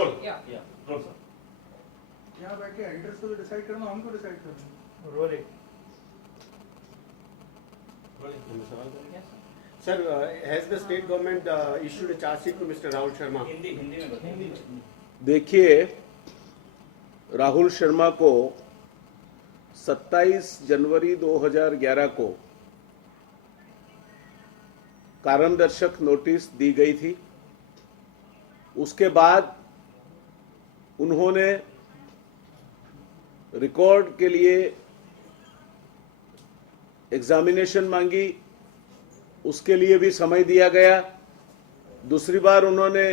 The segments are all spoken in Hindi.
बोल Yeah. बोल सर यहाँ बैठ के एडिटर्स को डिसाइड करना, हमको डिसाइड करना। Role Sir, has the state government issued a charge sheet to Mr. Rahul Sharma? Hindi में बताइए। देखिए, राहुल शर्मा को 27 जनवरी 2011 को कारण दर्शक नोटिस दी गई थी। उसके बाद उन्होंने रिकॉर्ड के लिए एग्जामिनेशन मांगी, उसके लिए भी समय दिया गया। दूसरी बार उन्होंने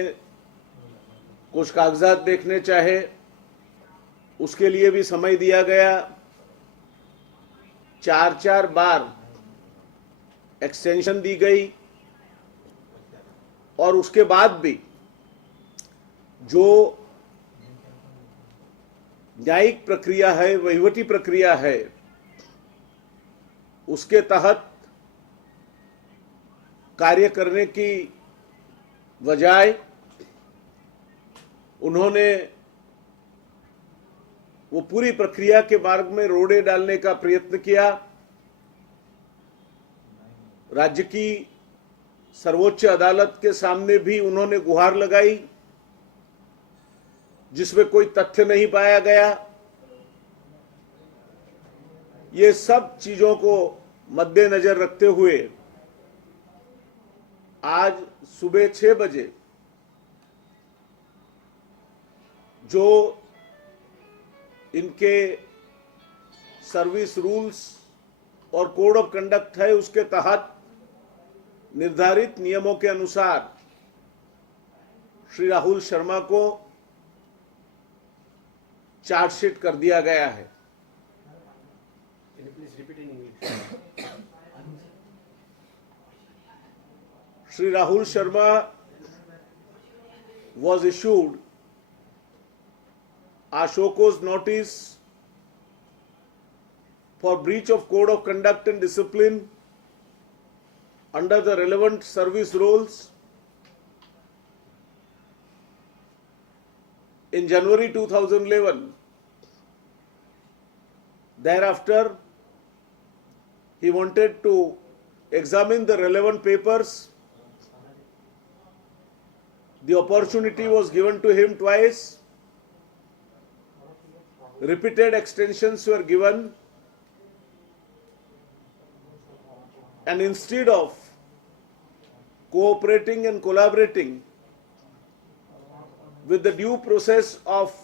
कुछ कागजात देखने चाहे, उसके लिए भी समय दिया गया। 4 बार एक्सटेंशन दी गई और उसके बाद भी जो न्यायिक प्रक्रिया है, वहीवटी प्रक्रिया है, उसके तहत कार्य करने की बजाय उन्होंने वो पूरी प्रक्रिया के मार्ग में रोड़े डालने का प्रयत्न किया। राज्य की सर्वोच्च अदालत के सामने भी उन्होंने गुहार लगाई, जिसमें कोई तथ्य नहीं पाया गया। ये सब चीजों को मद्देनजर रखते हुए आज सुबह 6 बजे जो इनके सर्विस रूल्स और कोड ऑफ कंडक्ट है, उसके तहत निर्धारित नियमों के अनुसार श्री राहुल शर्मा को चार्जशीट कर दिया गया है। Can you please repeat in English? Shri Rahul Sharma was issued a show cause notice for breach of code of conduct and discipline under the relevant service rules in January 2011. Thereafter, he wanted to examine the relevant papers. The opportunity was given to him twice. Repeated extensions were given, and instead of cooperating and collaborating with the due process of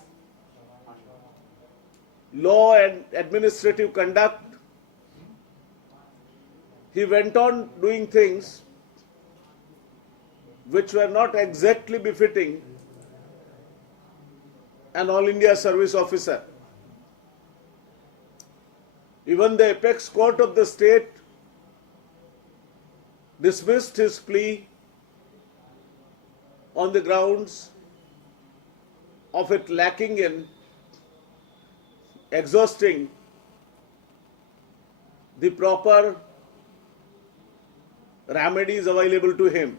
law and administrative conduct, he went on doing things which were not exactly befitting an All India service officer. Even the apex court of the state dismissed his plea on the grounds of it lacking in exhausting the proper remedies available to him.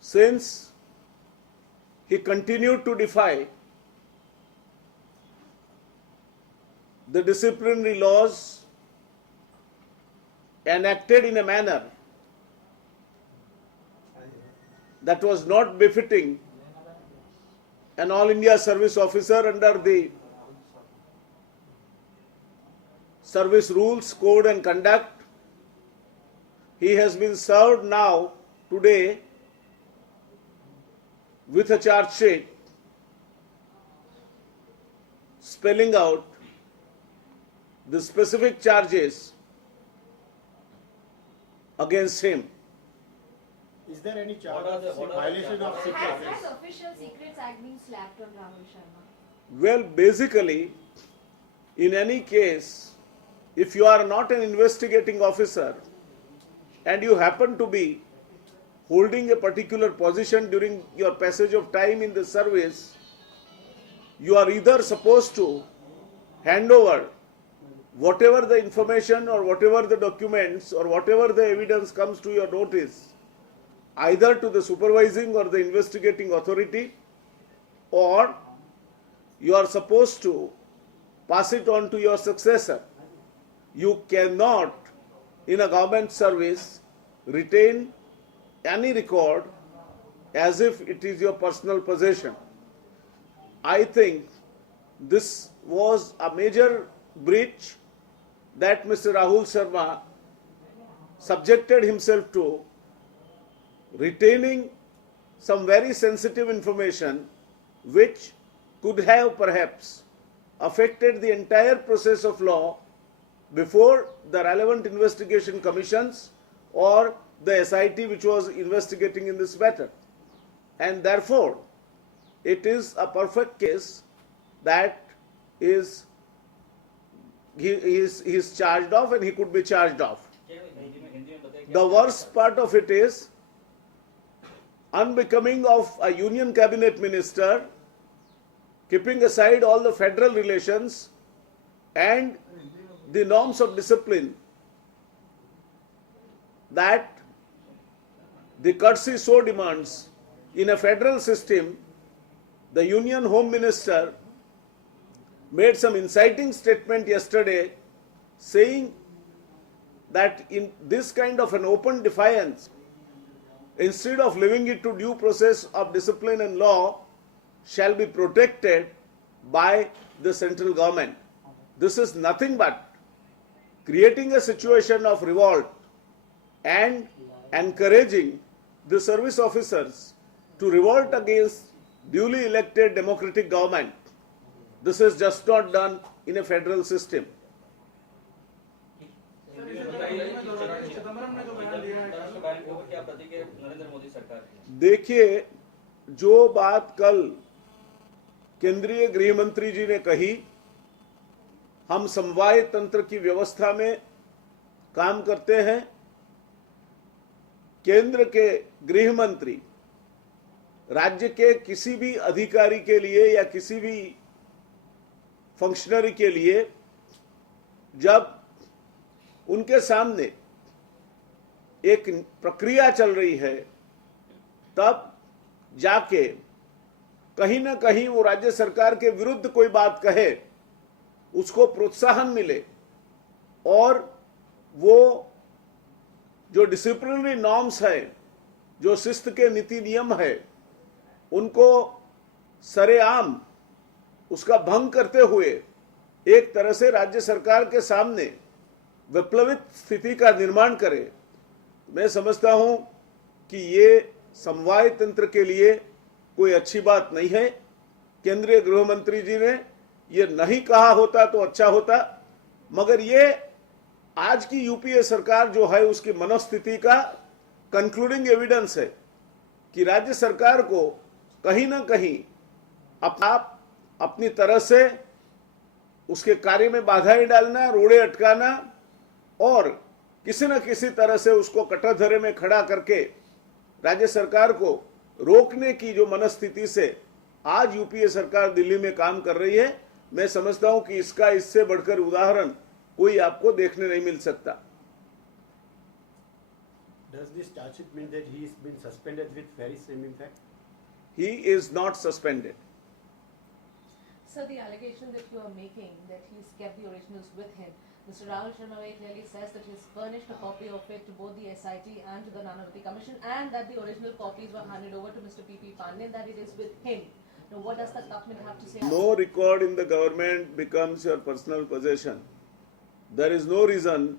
Since he continued to defy the disciplinary laws enacted in a manner that was not befitting an All India service officer under the service rules, code and conduct, he has been served now today with a charge sheet spelling out the specific charges against him. Is there any charge What are the- of what are the violation of charges? secret? Has Official Secrets Act been slapped on Rahul Sharma? Well, basically, in any case, if you are not an investigating officer and you happen to be holding a particular position during your passage of time in the service, you are either supposed to hand over whatever the information or whatever the documents or whatever the evidence comes to your notice either to the supervising or the investigating authority, or you are supposed to pass it on to your successor. You cannot, in a government service, retain any record as if it is your personal possession. I think this was a major breach that Mr. Rahul Sharma subjected himself to, retaining some very sensitive information which could have perhaps affected the entire process of law before the relevant investigation commissions or the SIT which was investigating in this matter. And therefore, it is a perfect case that he is charged off and he could be charged off. The worst part of it is unbecoming of a union cabinet minister, keeping aside all the federal relations and the norms of discipline, that the courtesy so demands. In a federal system, the union home minister made some inciting statement yesterday saying that in this kind of an open defiance, instead of leaving it to due process of discipline and law, shall be protected by the central government. This is nothing but creating a situation of revolt and encouraging the service officers to revolt against duly elected democratic government. This is just not done in a federal system. Chidambaram ने जो बयान दिया है, क्या प्रतिक्रिया नरेंद्र मोदी सरकार की? देखिए, जो बात कल केंद्रीय गृह मंत्री जी ने कही, हम समवाय तंत्र की व्यवस्था में काम करते हैं। केंद्र के गृह मंत्री राज्य के किसी भी अधिकारी के लिए या किसी भी फंक्शनरी के लिए जब उनके सामने एक प्रक्रिया चल रही है, तब जाके कहीं ना कहीं वो राज्य सरकार के विरुद्ध कोई बात कहे, उसको प्रोत्साहन मिले और वो जो डिसिप्लिनरी नॉर्म्स है, जो शिस्त के नीति नियम है, उनको सरेआम उसका भंग करते हुए एक तरह से राज्य सरकार के सामने विप्लवित स्थिति का निर्माण करे। मैं समझता हूं कि ये समवाय तंत्र के लिए कोई अच्छी बात नहीं है। केंद्रीय गृह मंत्री जी ने ये नहीं कहा होता तो अच्छा होता, मगर ये आज की यूपीए सरकार जो है उसकी मनोस्थिति का कंक्लूडिंग एविडेंस है कि राज्य सरकार को कहीं ना कहीं अपनी तरह से उसके कार्य में बाधाएं डालना, रोड़े अटकाना और किसी न किसी तरह से उसको कटघरे में खड़ा करके राज्य सरकार को रोकने की जो मनस्थिति से आज यूपीए सरकार दिल्ली में काम कर रही है, मैं समझता हूं कि इसका इससे बढ़कर उदाहरण कोई आपको देखने नहीं मिल सकता। Does this charge sheet mean that he is been suspended with very same impact? He is not suspended. Sir, the allegation that you are making that he's kept the originals with him, Mr. Rahul Sharma very clearly says that he's furnished a copy of it to both the SIT and to the Nanavati Commission, and that the original copies were handed over to Mr. P.P. Pandian, that it is with him. Now, what does the government have to say? No record in the government becomes your personal possession. There is no reason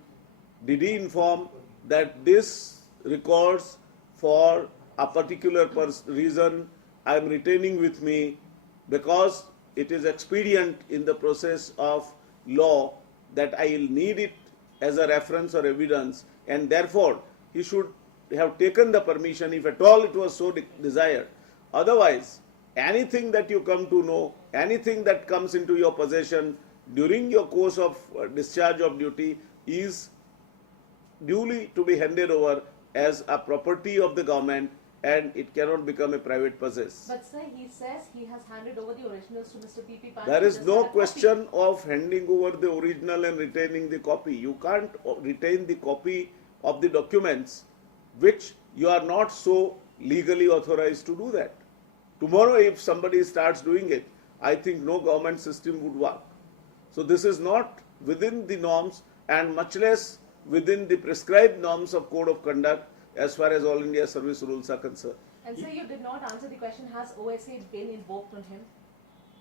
did he inform that this records for a particular reason I am retaining with me because it is expedient in the process of law that I will need it as a reference or evidence, and therefore he should have taken the permission if at all it was so desired. Otherwise, anything that you come to know, anything that comes into your possession during your course of discharge of duty is duly to be handed over as a property of the government, and it cannot become a private possess. But sir, he says he has handed over the originals to Mr. P.P. Pandian. There is Does no that copy? question of handing over the original and retaining the copy. You can't retain the copy of the documents which you are not so legally authorized to do that. Tomorrow, if somebody starts doing it, I think no government system would work. So this is not within the norms and much less within the prescribed norms of code of conduct as far as All India service rules are concerned. And sir, you did not answer the question, has OSA been invoked on him?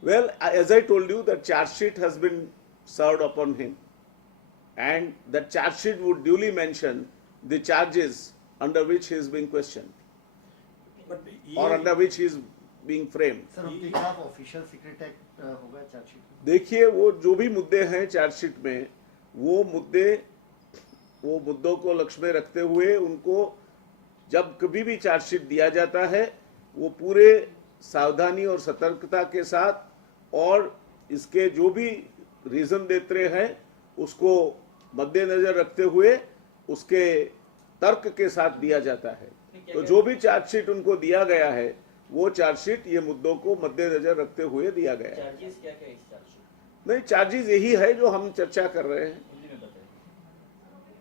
Well, as I told you, the charge sheet has been served upon him, and that charge sheet would duly mention the charges under which he is being questioned But or under which he is being framed. Sir उनके खिलाफ ऑफिशियल सीक्रेट एक्ट होगा चार्जशीट में? देखिए, वो जो भी मुद्दे हैं चार्जशीट में, वो मुद्दों को लक्ष्य में रखते हुए उनको जब कभी भी चार्जशीट दिया जाता है, वो पूरे सावधानी और सतर्कता के साथ और इसके जो भी रीजन देते हैं उसको मद्देनजर रखते हुए उसके तर्क के साथ दिया जाता है. तो जो भी चार्जशीट उनको दिया गया है वो चार्जशीट ये मुद्दों को मद्देनजर रखते हुए दिया गया है. चार्जेस क्या क्या इस चार्जशीट नहीं, चार्जेस यही है जो हम चर्चा कर रहे हैं. हिंदी में बताइए.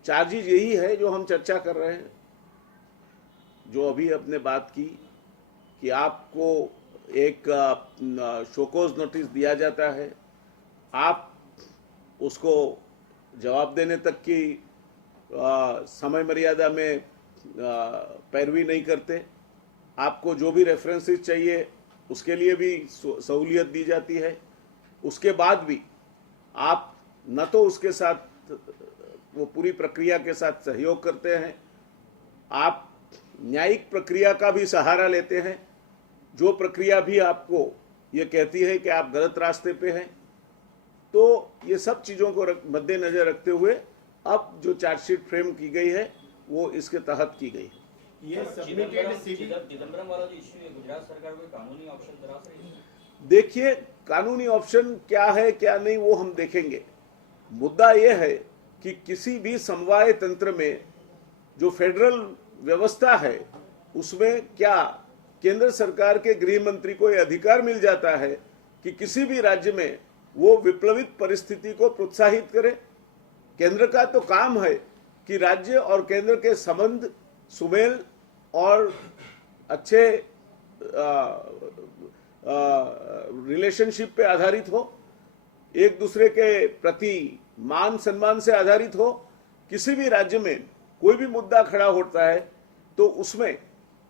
चार्जेस यही है जो हम चर्चा कर रहे हैं, जो अभी अपने बात की कि आपको एक शोकोज नोटिस दिया जाता है, आप उसको जवाब देने तक की समय मर्यादा में पैरवी नहीं करते. आपको जो भी रेफरेंसेस चाहिए उसके लिए भी सहूलियत दी जाती है. उसके बाद भी आप न तो उसके साथ वो पूरी प्रक्रिया के साथ सहयोग करते हैं, आप न्यायिक प्रक्रिया का भी सहारा लेते हैं. जो प्रक्रिया भी आपको ये कहती है कि आप गलत रास्ते पे हैं, तो ये सब चीज़ों को मद्देनजर रखते हुए अब जो चार्जशीट फ्रेम की गई है वो इसके तहत की गई है. ये सबमिटेड सीडी चिदम्बरम वाला जो इश्यू है, गुजरात सरकार कोई कानूनी ऑप्शन तलाश रही है? देखिए, कानूनी ऑप्शन क्या है क्या नहीं वो हम देखेंगे. मुद्दा ये है कि किसी भी समवाय तंत्र में जो फेडरल व्यवस्था है उसमें क्या केंद्र सरकार के गृह मंत्री को यह अधिकार मिल जाता है कि किसी भी राज्य में वो विप्लवित परिस्थिति को प्रोत्साहित करे. केंद्र का तो काम है कि राज्य और केंद्र के संबंध सुमेल और अच्छे रिलेशनशिप पे आधारित हो, एक दूसरे के प्रति मान सम्मान से आधारित हो. किसी भी राज्य में कोई भी मुद्दा खड़ा होता है तो उसमें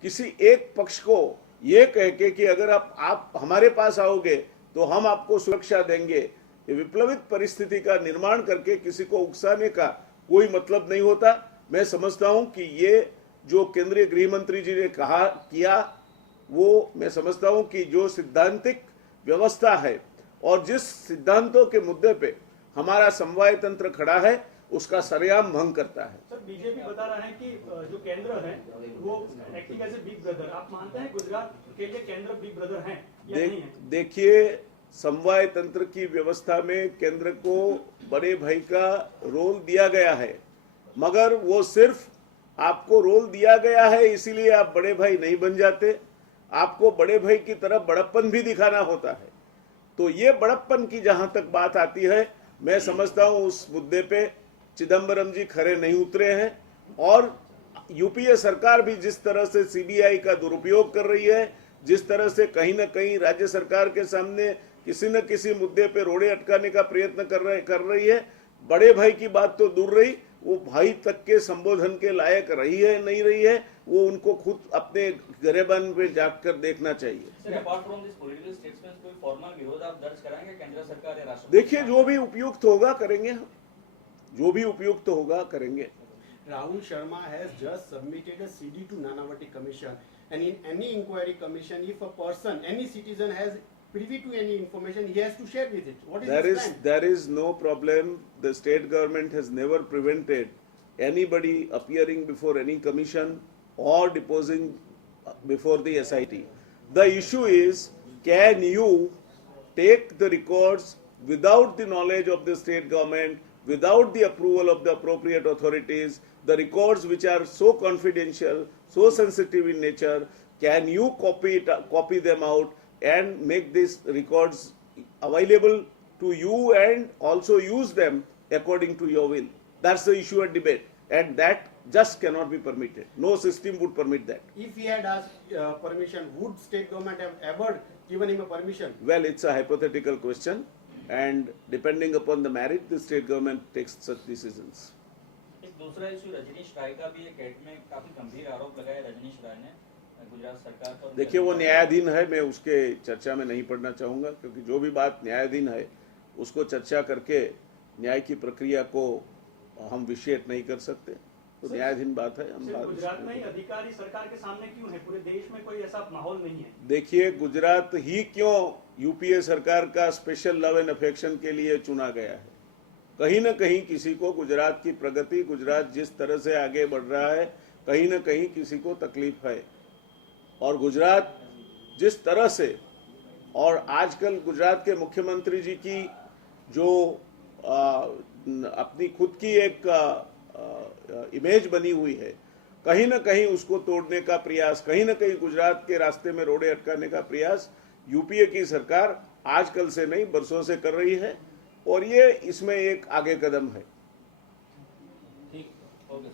किसी एक पक्ष को ये कह के कि अगर आप हमारे पास आओगे तो हम आपको सुरक्षा देंगे, ये विप्लवित परिस्थिति का निर्माण करके किसी को उकसाने का कोई मतलब नहीं होता. मैं समझता हूं कि ये जो केंद्रीय गृह मंत्री जी ने किया वो मैं समझता हूं कि जो सिद्धांतिक व्यवस्था है और जिस सिद्धांतों के मुद्दे पे हमारा समवाय तंत्र खड़ा है उसका सरेआम भंग करता है. सर, बीजेपी बता रहा है कि जो केंद्र है वो acting as a big brother. आप मानते हैं गुजरात के लिए केंद्र बिग ब्रदर है या नहीं है? देखिए, समवाय तंत्र की व्यवस्था में केंद्र को बड़े भाई का रोल दिया गया है, मगर वो सिर्फ आपको रोल दिया गया है इसीलिए आप बड़े भाई नहीं बन जाते. आपको बड़े भाई की तरफ बड़प्पन भी दिखाना होता है. तो ये बड़प्पन की जहां तक बात आती है, मैं समझता हूं उस मुद्दे पे चिदम्बरम जी खरे नहीं उतरे हैं. और यूपीए सरकार भी जिस तरह से सीबीआई का दुरुपयोग कर रही है, जिस तरह से कहीं ना कहीं राज्य सरकार के सामने किसी न किसी मुद्दे पे रोड़े अटकाने का प्रयत्न कर रही है, बड़े भाई की बात तो दूर रही, वो भाई तक के संबोधन के लायक रही है नहीं रही है, वो उनको खुद अपने गरेबान पे जाकर देखना चाहिए. Sir, apart from this political statements कोई फॉर्मल विरोध आप दर्ज कराएंगे केंद्र सरकार या राष्ट्रपति? देखिए, जो भी उपयुक्त होगा करेंगे, जो भी उपयुक्त होगा करेंगे. Rahul Sharma has just submitted a CD to Nanavati Commission, and in any inquiry commission, if a person, any citizen has privy to any information, he has to share with it. What is his stand? There is no problem. The state government has never prevented anybody appearing before any commission or deposing before the SIT. The issue is, can you take the records without the knowledge of the state government, without the approval of the appropriate authorities, the records which are so confidential, so sensitive in nature, can you copy them out and make these records available to you and also use them according to your will? That's the issue at debate, and that just cannot be permitted. No system would permit that. If he had asked permission, would state government have ever given him a permission? Well, it's a hypothetical question, and depending upon the merit, the state government takes such decisions. एक दूसरा इशू रजनीश राय का भी एक कैट में काफी गंभीर आरोप लगाया रजनीश राय ने गुजरात सरकार पर। देखिए, वो न्यायाधीन है, मैं उसके चर्चा में नहीं पड़ना चाहूंगा, क्योंकि जो भी बात न्यायाधीन है उसको चर्चा करके न्याय की प्रक्रिया को हम विषेट नहीं कर सकते। तो न्यायाधीन बात है, हम सिर्फ बात गुजरात में ही अधिकारी सरकार के सामने क्यों है? पूरे देश में कोई ऐसा माहौल नहीं है। देखिए, गुजरात ही क्यों यूपीए सरकार का स्पेशल लव एंड अफेक्शन के लिए चुना गया है। कहीं न कहीं किसी को गुजरात की प्रगति, गुजरात जिस तरह से आगे बढ़ रहा है, कहीं न कहीं किसी को तकलीफ है। और गुजरात जिस तरह से, और आजकल गुजरात के मुख्यमंत्री जी की जो अपनी खुद की एक इमेज बनी हुई है, कहीं न कहीं उसको तोड़ने का प्रयास, कहीं न कहीं गुजरात के रास्ते में रोड़े अटकाने का प्रयास यूपीए की सरकार आजकल से नहीं बरसों से कर रही है, और ये इसमें एक आगे कदम है। ठीक, ओके।